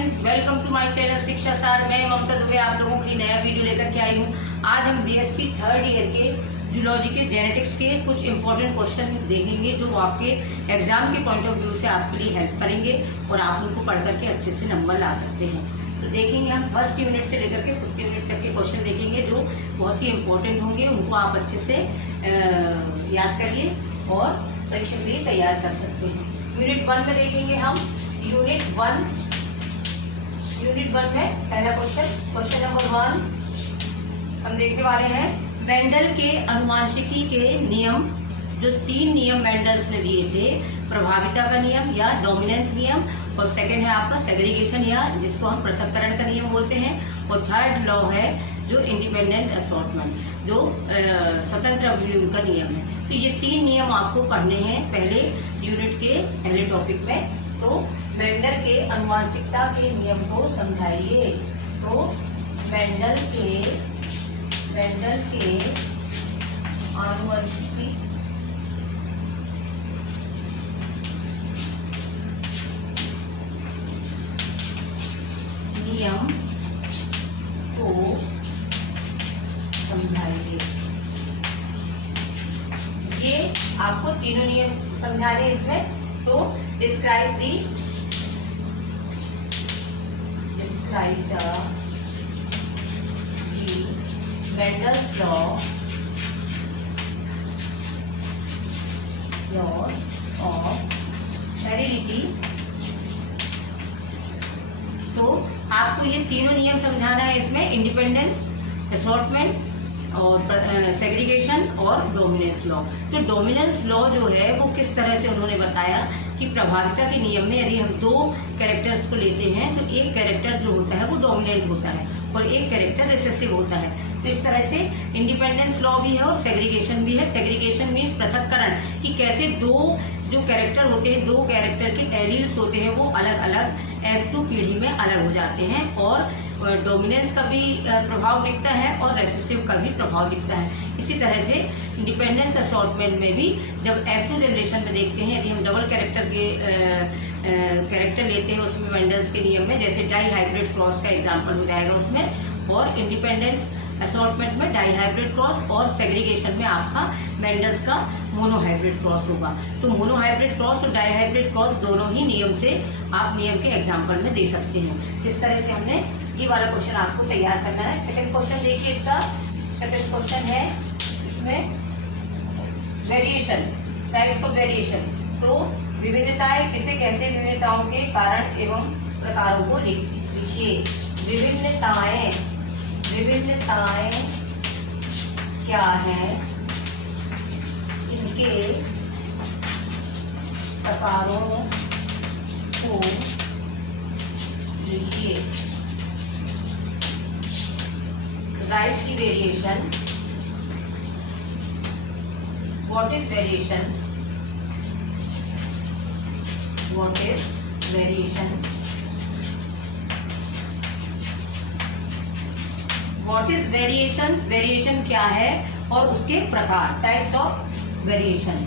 Friends, welcome to my channel Shiksha Saar. मैं ममता दुबे आप लोगों के लिए नया वीडियो लेकर के आई हूँ। आज हम बीएससी थर्ड ईयर के जूलॉजी के जेनेटिक्स के कुछ इंपॉर्टेंट क्वेश्चन देखेंगे जो आपके एग्जाम के पॉइंट ऑफ व्यू से आपके लिए हेल्प करेंगे और आप उनको पढ़ करके अच्छे से नंबर ला सकते हैं। तो देखेंगे हम फर्स्ट यूनिट से लेकर के 50 यूनिट तक के क्वेश्चन देखेंगे जो बहुत ही इंपॉर्टेंट होंगे। उनको आप अच्छे से याद करिए और परीक्षा के लिए तैयार कर सकते हैं। यूनिट 1 में देखेंगे हम। यूनिट 1 में पहला क्वेश्चन नंबर 1 हम देखने वाले हैं। मेंडल के अनुवांशिकी के नियम, जो 3 नियम मेंडल्स ने दिए थे, प्रभाविता का नियम या डोमिनेंस नियम, और सेकंड है आपका सेग्रीगेशन या जिसको हम पृथक्करण का नियम बोलते हैं, और थर्ड लॉ है जो इंडिपेंडेंट असॉर्टमेंट, जो स्वतंत्र अभिव्यंजन का नियम है। तो ये 3 नियम आपको पढ़ने हैं पहले यूनिट के पहले टॉपिक में। तो मेंडल के अनुवांशिकता के नियम को समझाइए। तो मेंडल के आनुवंशिकी नियम को समझाइए। ये आपको तीनों नियम समझाने इसमें। तो describe the Mendel's law of heredity. तो आपको ये तीनों नियम समझाना है इसमें, इंडिपेंडेंस, असॉर्टमेंट और सेग्रीगेशन और डोमिनेंस लॉ। तो डोमिनेंस लॉ जो है वो किस तरह से उन्होंने बताया कि प्रभाविता के नियम में यदि हम 2 कैरेक्टर्स को लेते हैं तो एक कैरेक्टर जो होता है वो डोमिनेंट होता है और एक कैरेक्टर रिसेसिव होता है। तो इस तरह से इंडिपेंडेंस लॉ भी है और सेग्रीगेशन भी है। सेग्रीगेशन मीन्स पृथक्करण, कि कैसे 2 जो कैरेक्टर होते हैं, 2 कैरेक्टर के एलील्स होते हैं, वो अलग अलग F2 पीढ़ी में अलग हो जाते हैं और डोमिनेंस का भी प्रभाव दिखता है और रेसेसिव का भी प्रभाव दिखता है। इसी तरह से इंडिपेंडेंस असॉर्टमेंट में भी जब F2 जनरेशन में देखते हैं, यदि हम डबल कैरेक्टर के कैरेक्टर लेते हैं उसमें मेंडल्स के नियम में, जैसे डाई हाइब्रिड क्रॉस का एग्जाम्पल हो जाएगा उसमें, और इंडिपेंडेंस असॉर्टमेंट में डाई हाइब्रिड क्रॉस, और सेग्रीगेशन में आपका मेंडल्स का मोनोहाइब्रिड क्रॉस होगा। तो मोनोहाइब्रिड क्रॉस और डाई हाइब्रिड क्रॉस दोनों ही नियम से आप नियम के एग्जाम्पल में दे सकते हैं। इस तरह से हमने ये वाला क्वेश्चन आपको तैयार करना है। सेकंड क्वेश्चन देखिए, इसका सेकंड क्वेश्चन है, इसमें वेरिएशन, टाइप्स ऑफ वेरिएशन। तो विभिन्नताएं किसे कहते हैं? विभिन्नताओं के कारण एवं प्रकारों को लिखिए। विभिन्नताएं क्या है, इनके प्रकारों को लिखिए। राइट की variation, what is variation, what is variations, variation क्या है और उसके प्रकार, टाइप्स ऑफ वेरिएशन,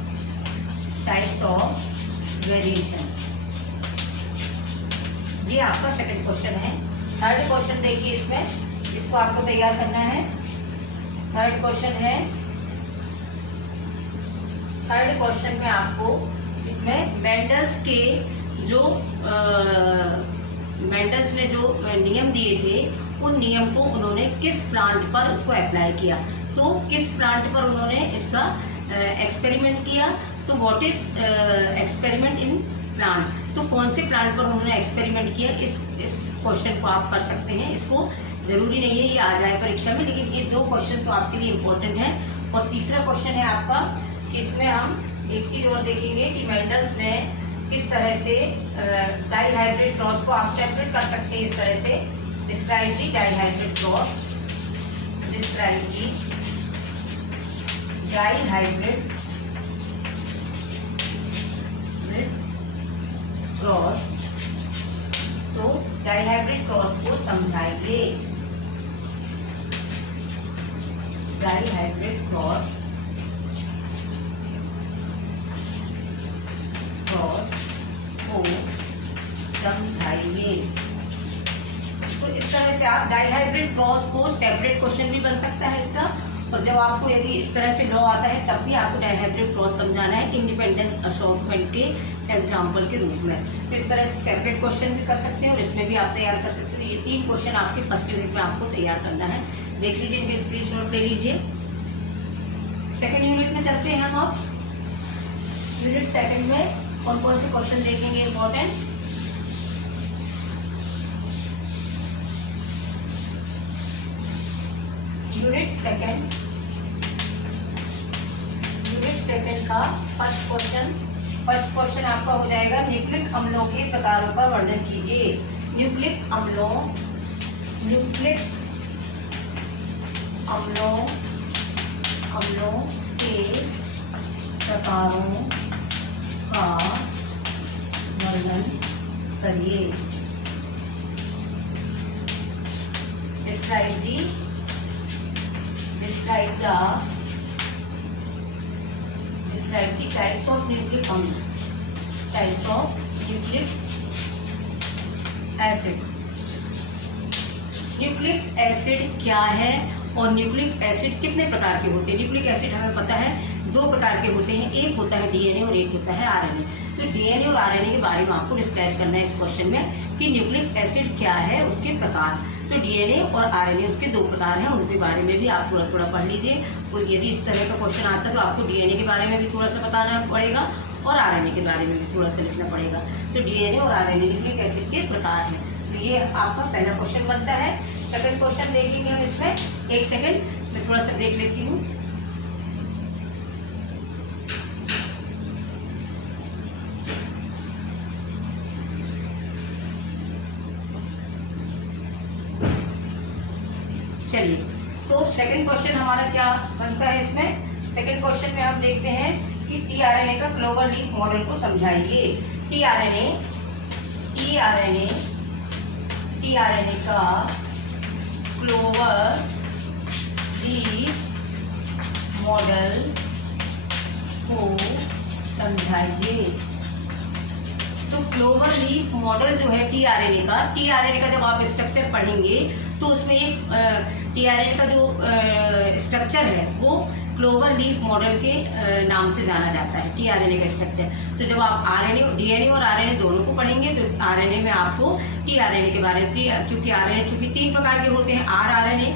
ये आपका सेकंड क्वेश्चन है। थर्ड क्वेश्चन देखिए, इसमें इसको आपको तैयार करना है। थर्ड क्वेश्चन में आपको इसमें मेंडल्स के जो मेंडल्स ने जो नियम दिए थे, उन नियम को उन्होंने किस प्लांट पर उसको अप्लाई किया। तो किस प्लांट पर उन्होंने इसका एक्सपेरिमेंट किया। तो what is experiment in plant, तो कौन से प्लांट पर उन्होंने एक्सपेरिमेंट किया। इस क्वेश्चन को आप कर सकते हैं। इसको जरूरी नहीं है ये आ जाए परीक्षा में, लेकिन ये 2 क्वेश्चन तो आपके लिए इम्पोर्टेंट है। और तीसरा क्वेश्चन है आपका, इसमें हम एक चीज और देखेंगे कि मेंडल्स ने किस तरह से डाई हाइब्रिड क्रॉस को आप सेपरेट कर सकते हैं इस तरह से। Describe the dihybrid cross, तो डाई हाइब्रिड क्रॉस को समझाइए। डाई हाइब्रिड क्रॉस को समझाइए। तो इस तरह से आप डाइहाइब्रिड क्रॉस को सेपरेट क्वेश्चन भी बन सकता है इसका, और जब आपको यदि इस तरह से लॉ आता है तब भी आपको डाइहाइब्रिड क्रॉस समझाना है इंडिपेंडेंस असॉर्टमेंट के एग्जाम्पल के रूप में। तो इस तरह से सेपरेट क्वेश्चन भी कर सकते हैं और इसमें भी आप तैयार कर सकते हैं। ये 3 क्वेश्चन आपके फर्स्ट यूनिट में आपको तैयार करना है। देख लीजिए, इनके स्क्रीनशॉट ले लीजिए। सेकेंड यूनिट में चलते हैं हम अब। यूनिट सेकेंड में कौन कौन से क्वेश्चन देखेंगे इंपॉर्टेंट। यूनिट सेकेंड का फर्स्ट क्वेश्चन आपका हो जाएगा न्यूक्लिक अम्लों के प्रकारों का वर्णन कीजिए। न्यूक्लिक अम्लों के प्रकारों का वर्णन करिए। describe the types of nucleic acid। Nucleic acid क्या है और न्यूक्लिक एसिड कितने प्रकार के होते हैं। न्यूक्लिक एसिड हमें पता है 2 प्रकार के होते हैं, एक होता है डीएनए और एक होता है आरएनए। तो डीएनए और आरएनए के बारे में आपको डिस्क्राइब करना है इस क्वेश्चन में कि न्यूक्लिक एसिड क्या है, उसके प्रकार। तो डीएनए और आरएनए उसके 2 प्रकार हैं, उनके बारे में भी आप थोड़ा थोड़ा पढ़ लीजिए। और यदि इस तरह का क्वेश्चन आता है तो आपको डीएनए के बारे में भी थोड़ा सा बताना पड़ेगा और आरएनए के बारे में भी थोड़ा सा लिखना पड़ेगा। तो डीएनए और आरएनए न्यूक्लिक एसिड के प्रकार हैं। तो ये आपका पहला क्वेश्चन बनता है। सेकंड क्वेश्चन देखेंगे हम इसमें। एक सेकंड मैं थोड़ा सा ब्रेक लेती हूँ। चलिए, तो सेकंड क्वेश्चन हमारा क्या बनता है इसमें। सेकंड क्वेश्चन में हम देखते हैं कि टीआरएनए का क्लोवर लीफ मॉडल को समझाइए। टीआरएनए का क्लोवर लीफ मॉडल को समझाइए। तो क्लोवर लीफ मॉडल जो है टीआरएनए का जब आप स्ट्रक्चर पढ़ेंगे तो उसमें एक टीआरएनए का जो स्ट्रक्चर है वो क्लोवर लीफ मॉडल के नाम से जाना जाता है, टीआरएनए का स्ट्रक्चर। तो जब आप डीएनए और आरएनए दोनों को पढ़ेंगे तो आरएनए में आपको टीआरएनए के बारे में, क्योंकि आरएनए चूंकि 3 प्रकार के होते हैं, आरआरएनए,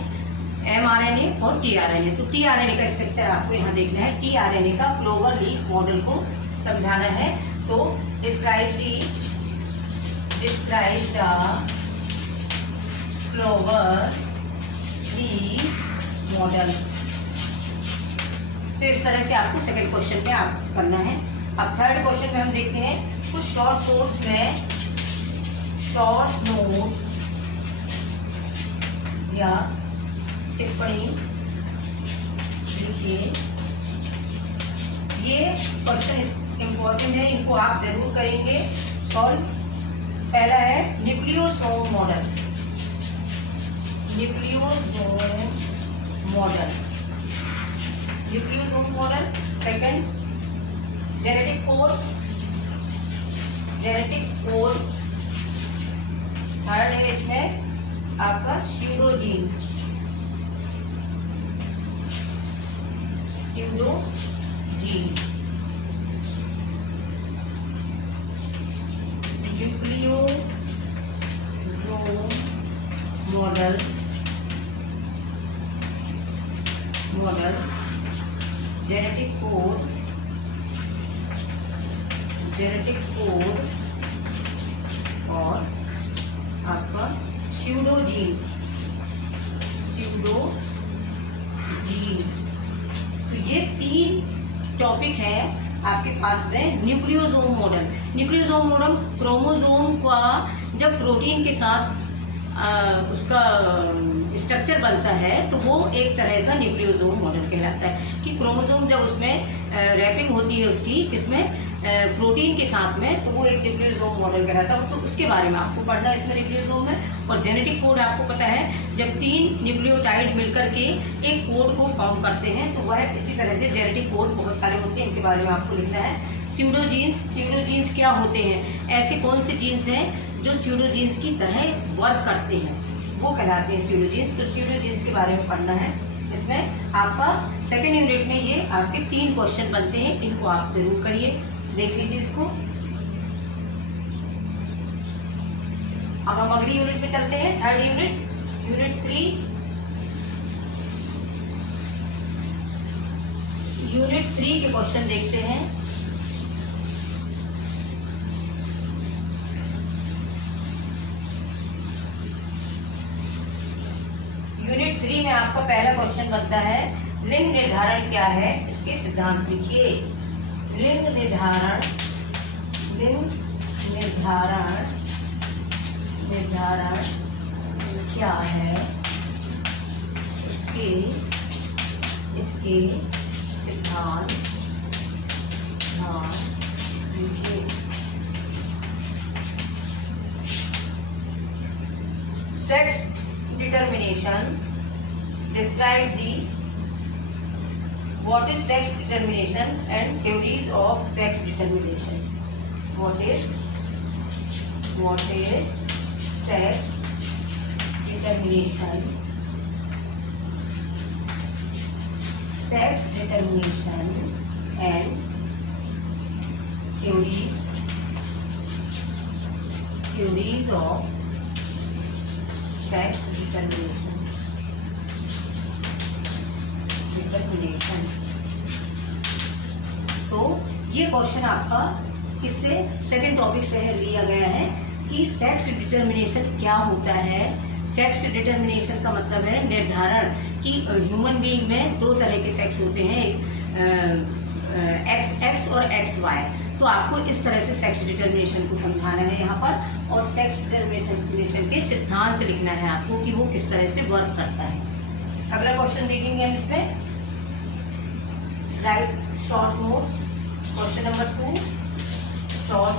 एमआरएनए और टीआरएनए। तो टीआरएनए का स्ट्रक्चर आपको यहाँ देखना है। टीआरएनए का क्लोवर लीफ मॉडल को समझाना है। तो describe the clover leaf model. तो इस तरह से आपको सेकंड क्वेश्चन में आप करना है। अब थर्ड क्वेश्चन में हम देखते हैं कुछ शॉर्ट नोट्स या टिप्पणी लिखिए। ये क्वेश्चन इम्पोर्टेंट है, इनको आप जरूर करेंगे सॉल्व। पहला है nucleosome model. Second genetic code. Third है इसमें आपका स्यूडोजीन। न्यूक्लियोसोम मॉडल जेनेटिक कोड और आपका स्यूडोजीन। तो ये 3 टॉपिक है आपके पास में। न्यूक्लियोसोम मॉडल क्रोमोसोम का जब प्रोटीन के साथ उसका स्ट्रक्चर बनता है तो वो एक तरह का न्यूक्लियोसोम मॉडल कहलाता है। कि क्रोमोसोम जब उसमें रैपिंग होती है उसकी किसमें प्रोटीन के साथ में, तो वो एक न्यूक्लियोसोम मॉडल कहलाता है। तो उसके बारे में आपको पढ़ना है इसमें न्यूक्लियोसोम में। और जेनेटिक कोड आपको पता है जब 3 न्यूक्लियोटाइड मिलकर के एक कोड को फॉर्म करते हैं तो वह इसी तरह से जेनेटिक कोड बहुत सारे होते हैं, इनके बारे में आपको लिखना है। स्यूडोजीन्स क्या होते हैं, ऐसे कौन से जीन्स हैं जो स्यूडोजीन्स की तरह वर्क करते हैं। वो कहलाते हैं स्यूडोजीन्स। तो स्यूडोजीन्स के बारे में पढ़ना है। इसमें आपका सेकेंड यूनिट में ये आपके 3 क्वेश्चन बनते हैं, इनको आप जरूर करिए, देख लीजिए इसको। अब हम अगली यूनिट पे चलते हैं, थर्ड यूनिट, यूनिट 3। यूनिट 3 के क्वेश्चन देखते हैं। यूनिट 3 में आपका पहला क्वेश्चन बनता है, लिंग निर्धारण क्या है, इसके सिद्धांत लिखिए। लिंग निर्धारण क्या है, इसके सिद्धांत लिखिए। Sex determination, describe what is sex determination and theories of sex determination. What is sex determination? Sex determination and theories of sex determination. तो ये क्वेश्चन आपका किससे, सेकंड टॉपिक से लिया गया है कि सेक्स डिटर्मिनेशन क्या होता है। सेक्स डिटर्मिनेशन का मतलब है निर्धारण कि ह्यूमन बीइंग में 2 तरह के सेक्स होते हैं, एक्स और XY। तो आपको इस तरह से सेक्स डिटर्मिनेशन को समझाना है यहाँ पर, और सेक्स डिटर्मिनेशन के सिद्धांत लिखना है आपको कि वो किस तरह से वर्क करता है। अगला क्वेश्चन देखेंगे हम इसमें, right short notes. Question number 2, short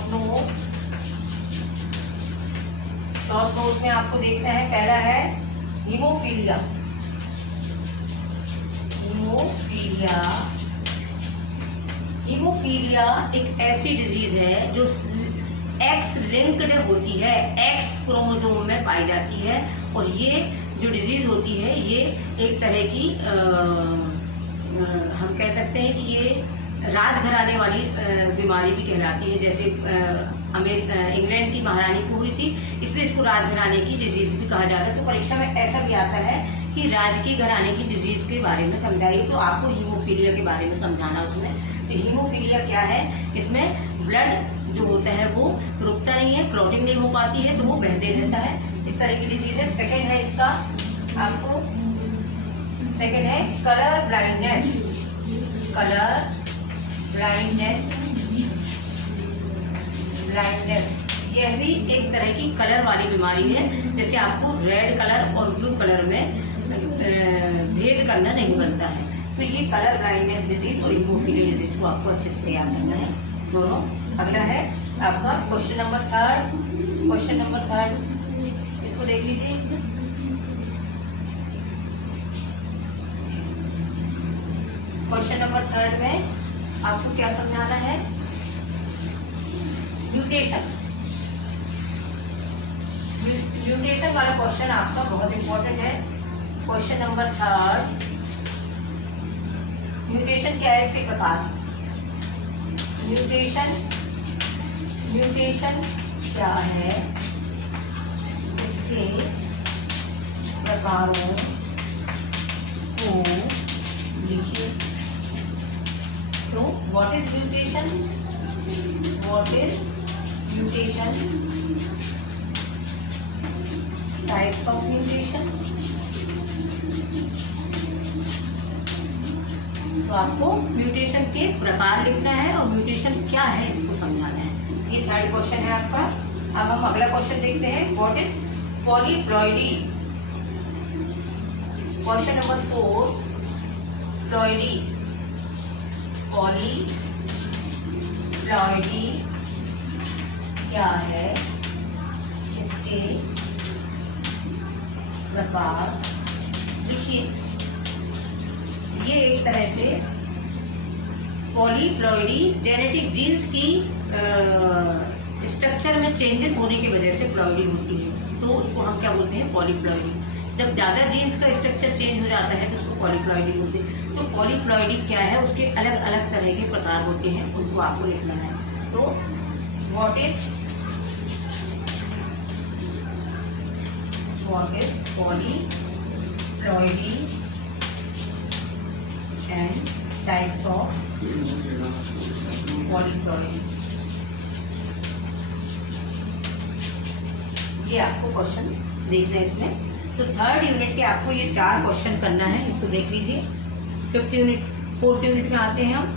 note में आपको देखना है, पहला है हीमोफीलिया। हीमोफीलिया एक ऐसी डिजीज है जो एक्स लिंक्ड होती है, एक्स क्रोमोसोम में पाई जाती है, और ये जो डिजीज होती है ये एक तरह की हम कह सकते हैं कि ये राजघराने वाली बीमारी भी कहलाती है। जैसे इंग्लैंड की महारानी को हुई थी, इसलिए इसको राजघराने की डिजीज भी कहा जाता है। तो परीक्षा में ऐसा भी आता है कि राजकीय घराने की डिजीज के बारे में समझाइए, तो आपको हीमोफीलिया के बारे में समझाना उसमें। तो हीमोफीलिया क्या है, इसमें ब्लड जो होता है वो रुकता नहीं है, क्लॉटिंग नहीं हो पाती है, तो वो बहते रहता है, इस तरह की डिजीज है। सेकंड है इसका आपको, सेकंड है कलर ब्लाइंडनेस। यह भी एक तरह की कलर वाली बीमारी है। जैसे आपको रेड कलर और ब्लू कलर में भेद करना नहीं बनता है, तो ये कलर ब्लाइंडनेस डिजीज और हीमोफीलिया डिजीज को आपको अच्छे से तैयार करना है दोनों। अगला है आपका क्वेश्चन नंबर 3, इसको देख लीजिए। क्वेश्चन नंबर 3 में आपको क्या समझाना है, म्यूटेशन वाला क्वेश्चन आपका बहुत इंपॉर्टेंट है। क्वेश्चन नंबर 3, म्यूटेशन क्या है, इसके प्रकार। म्यूटेशन क्या है, इसके प्रकारों को लिखिए। तो what is mutation, types of mutation. तो आपको म्यूटेशन के प्रकार लिखना है और म्यूटेशन क्या है इसको समझाना है। ये 3rd क्वेश्चन है आपका। अब हम अगला क्वेश्चन देखते हैं, what is polyploidy. Question number 4, polyploidy क्या है, इसके प्रकार लिखिए। ये एक तरह से पॉलीप्लॉइडी जेनेटिक जीन्स की स्ट्रक्चर में चेंजेस होने की वजह से प्लॉइडी होती है, तो उसको हम क्या बोलते हैं, पॉलीप्लॉइडी। जब ज़्यादा जीन्स का स्ट्रक्चर चेंज हो जाता है तो उसको पॉलीप्लॉइडी बोलते हैं। तो पॉलीप्लॉइडी क्या है, उसके अलग अलग तरह के प्रकार होते हैं, उनको आपको लिखना है। तो what is polyploidy and types of polyploidy. ये आपको क्वेश्चन देखना है इसमें। तो थर्ड यूनिट के आपको ये 4 क्वेश्चन करना है, इसको देख लीजिए। 4th यूनिट में आते हैं हम।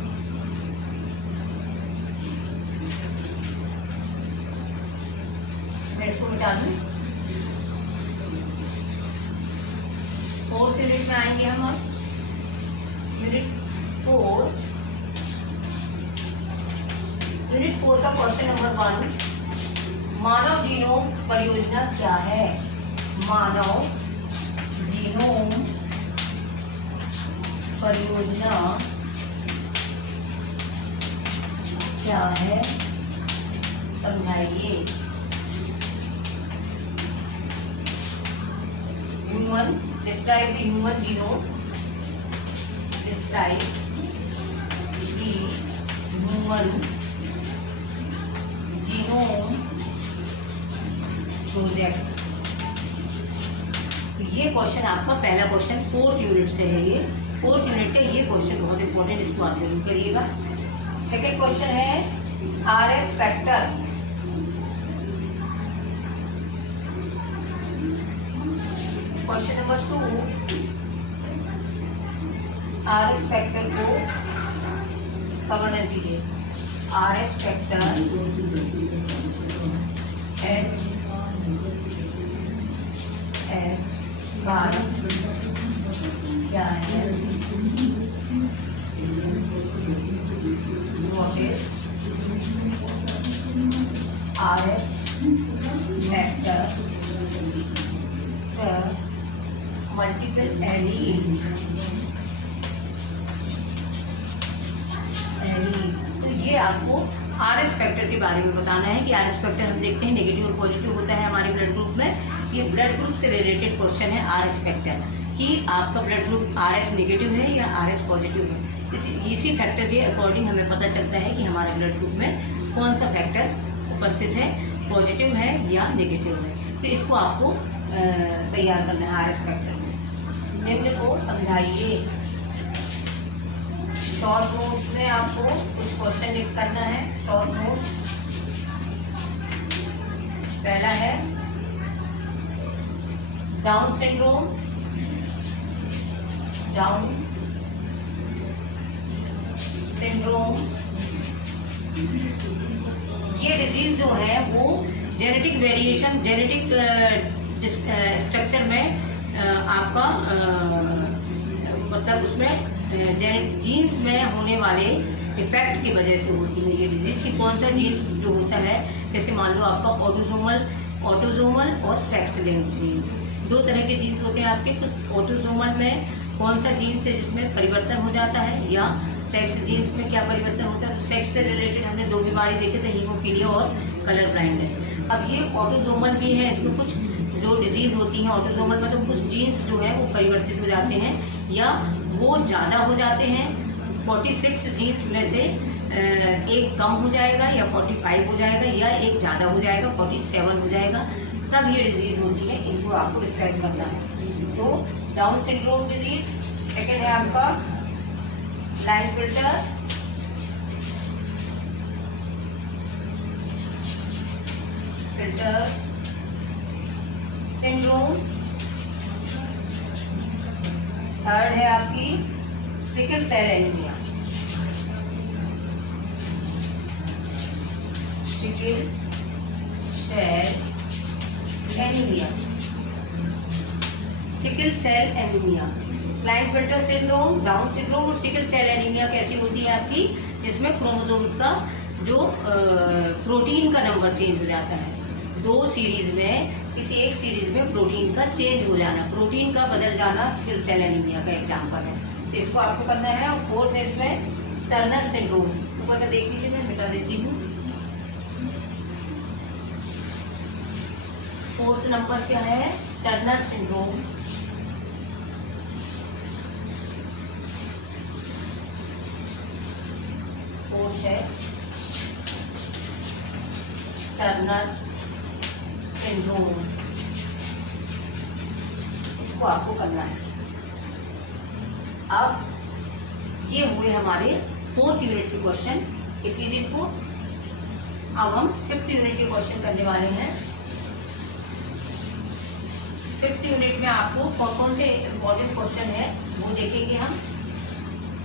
मैं इसको मिटा दूं। 4th यूनिट में आएंगे हम। यूनिट 4 का क्वेश्चन नंबर 1, मानव जीनोम परियोजना क्या है? मानव जीनोम परियोजना क्या है, समझाइए। Human, describe the human genome, describe the human genome project. तो ये क्वेश्चन आपका पहला क्वेश्चन 4th यूनिट से है। ये 4th यूनिट का ये क्वेश्चन बहुत इंपॉर्टेंट, इसको आप जरूर करिएगा। सेकेंड क्वेश्चन है RH factor. Question number 2, RH factor को कवर कीजिए। RH फैक्टर H बार क्या है? What is RH factor multiple allele? तो ये आपको RH फैक्टर के बारे में बताना है कि RH फैक्टर हम देखते हैं नेगेटिव और पॉजिटिव होता है हमारे ब्लड ग्रुप में। ये ब्लड ग्रुप से रिलेटेड क्वेश्चन है RH फैक्टर, कि आपका ब्लड ग्रुप RH नेगेटिव है या RH पॉजिटिव है। इसी फैक्टर के अकॉर्डिंग हमें पता चलता है कि हमारे ब्लड ग्रुप में कौन सा फैक्टर उपस्थित है, पॉजिटिव है या नेगेटिव है। तो इसको आपको तैयार करना है RH फैक्टर में। निम्न को समझाइए। शॉर्ट नोट्स में आपको कुछ क्वेश्चन लिख करना है। शॉर्ट नोट्स, पहला है डाउन सिंड्रोम। डाउन सिंड्रोम ये डिजीज जो है वो जेनेटिक वेरिएशन, जेनेटिक स्ट्रक्चर में आपका मतलब उसमें जीन्स में होने वाले इफेक्ट की वजह से होती है ये डिजीज। कि कौन सा जीन्स जो होता है, जैसे मान लो आपका ऑटोजोमल और सेक्स लिंक्ड जीन्स, 2 तरह के जीन्स होते हैं आपके। तो ऑटोजोमल में कौन सा जीन्स है जिसमें परिवर्तन हो जाता है, या सेक्स जीन्स में क्या परिवर्तन होता है। तो सेक्स से रिलेटेड हमने 2 बीमारी देखे थे, हीमोफीलिया और कलर ब्लाइंडनेस। अब ये ऑटोजोमल भी है, इसमें कुछ जो डिजीज़ होती हैं ऑटोजोमल में, तो कुछ जीन्स जो है वो परिवर्तित हो जाते हैं या वो ज़्यादा हो जाते हैं। 46 जीन्स में से एक कम हो जाएगा या 45 हो जाएगा, या एक ज़्यादा हो जाएगा 47 हो जाएगा, तब ये डिजीज़ होती है। इनको आपको डिस्क्राइब करना है। तो डाउन सिंड्रोम डिजीज। सेकेंड है आपका क्लाइनफिल्टर सिंड्रोम। थर्ड है आपकी sickle cell anaemia. Sickle cell anaemia, Klinefelter syndrome, down syndrome और सिकल सेल एनीमिया कैसी होती है आपकी, जिसमें क्रोमोसोम्स का जो प्रोटीन का नंबर चेंज हो जाता है। 2 सीरीज में किसी एक सीरीज में प्रोटीन का चेंज हो जाना, प्रोटीन का बदल जाना सिकल सेल एनीमिया का एग्जाम्पल है। तो इसको आपको करना है। और 4th है इसमें टर्नर सिंड्रोम। ऊपर का देख लीजिए, मैं मिटा देती हूँ। 4th नंबर क्या है, टर्नर सिंड्रोम। फोर्थ है टर्नर सिंड्रोम, इसको आपको करना है। अब ये हुए हमारे 4th यूनिट के क्वेश्चन। इट को अब हम 5th यूनिट के क्वेश्चन करने वाले हैं। 5th यूनिट में आपको कौन कौन से इम्पोर्टेंट क्वेश्चन है वो देखेंगे हम।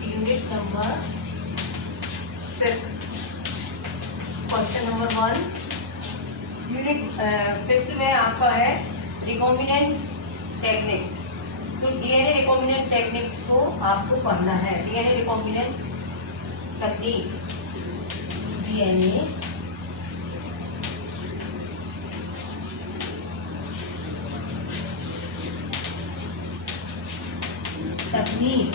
Unit number 5, question number 1। Unit 5th में आपका है रिकॉम्बिनेंट टेक्निक्स। तो डीएनए रिकॉम्बिनेंट टेक्निक्स को आपको पढ़ना है। डीएनए रिकॉम्बिनेंट तकनीक, डीएनए तकनीक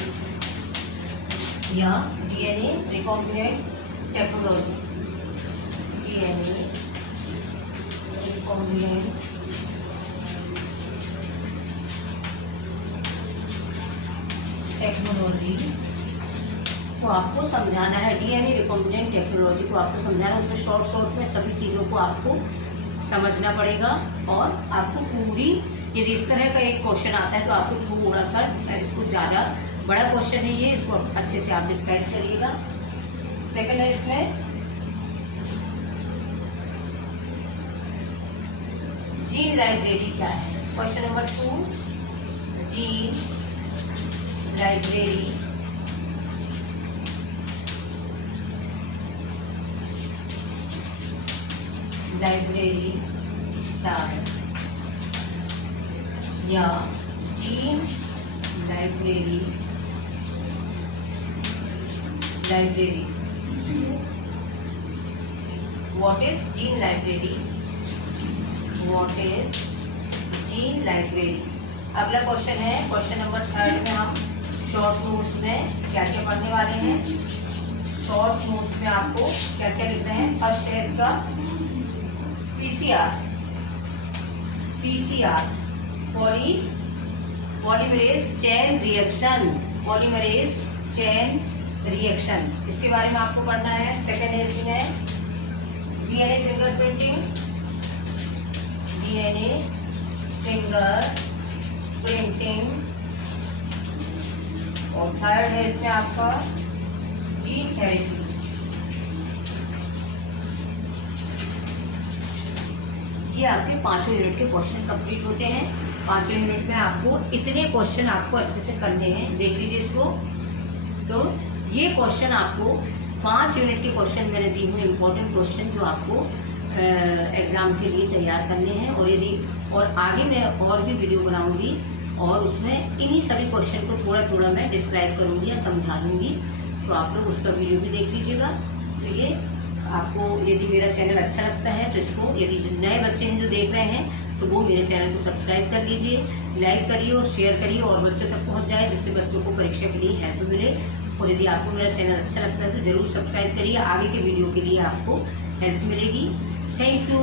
या DNA recombinant technology, DNA recombinant technology को आपको समझाना है। डीएनए रिकॉम्बिनेंट टेक्नोलॉजी को आपको समझाना है। उसमें शॉर्ट में सभी चीज़ों को आपको समझना पड़ेगा और आपको पूरी, यदि इस तरह का एक क्वेश्चन आता है तो आपको थोड़ा सा, इसको ज़्यादा बड़ा क्वेश्चन है ये, इसको अच्छे से आप डिस्क्राइब करिएगा। सेकंड है इसमें जीन लाइब्रेरी क्या है। क्वेश्चन नंबर 2, जीन लाइब्रेरी क्या है, या gene library what is gene library, what is gene library. अगला क्वेश्चन है क्वेश्चन नंबर 3 में हम शॉर्ट नोट्स में क्या क्या पढ़ने वाले हैं। शॉर्ट नोट्स में आपको क्या क्या लिखना है। फर्स्ट है इसका PCR polymerase chain reaction, polymerase chain reaction, इसके बारे में आपको पढ़ना है। सेकेंड है इसमें डीएनए फिंगरप्रिंटिंग, डीएनए फिंगरप्रिंटिंग, और थर्ड है इसमें आपका जीन थेरेपी। ये आपके 5 यूनिट के क्वेश्चन कंप्लीट होते हैं। 5 यूनिट में आपको इतने क्वेश्चन आपको अच्छे से करने हैं, देख लीजिए इसको। तो ये क्वेश्चन आपको 5 यूनिट के क्वेश्चन मैंने दी हुई इम्पोर्टेंट क्वेश्चन जो आपको एग्ज़ाम के लिए तैयार करने हैं। और आगे मैं और भी वीडियो बनाऊंगी और उसमें इन्हीं सभी क्वेश्चन को थोड़ा थोड़ा मैं डिस्क्राइब करूंगी या समझा दूंगी, तो आप लोग उसका वीडियो भी देख लीजिएगा। तो ये आपको, यदि मेरा चैनल अच्छा लगता है तो इसको, यदि नए बच्चे हैं जो देख रहे हैं तो वो मेरे चैनल को सब्सक्राइब कर लीजिए, लाइक करिए और शेयर करिए और बच्चों तक पहुंच जाए, जिससे बच्चों को परीक्षा के लिए हेल्प मिले। और यदि आपको मेरा चैनल अच्छा लगता है तो ज़रूर सब्सक्राइब करिए, आगे के वीडियो के लिए आपको हेल्प मिलेगी। Thank you.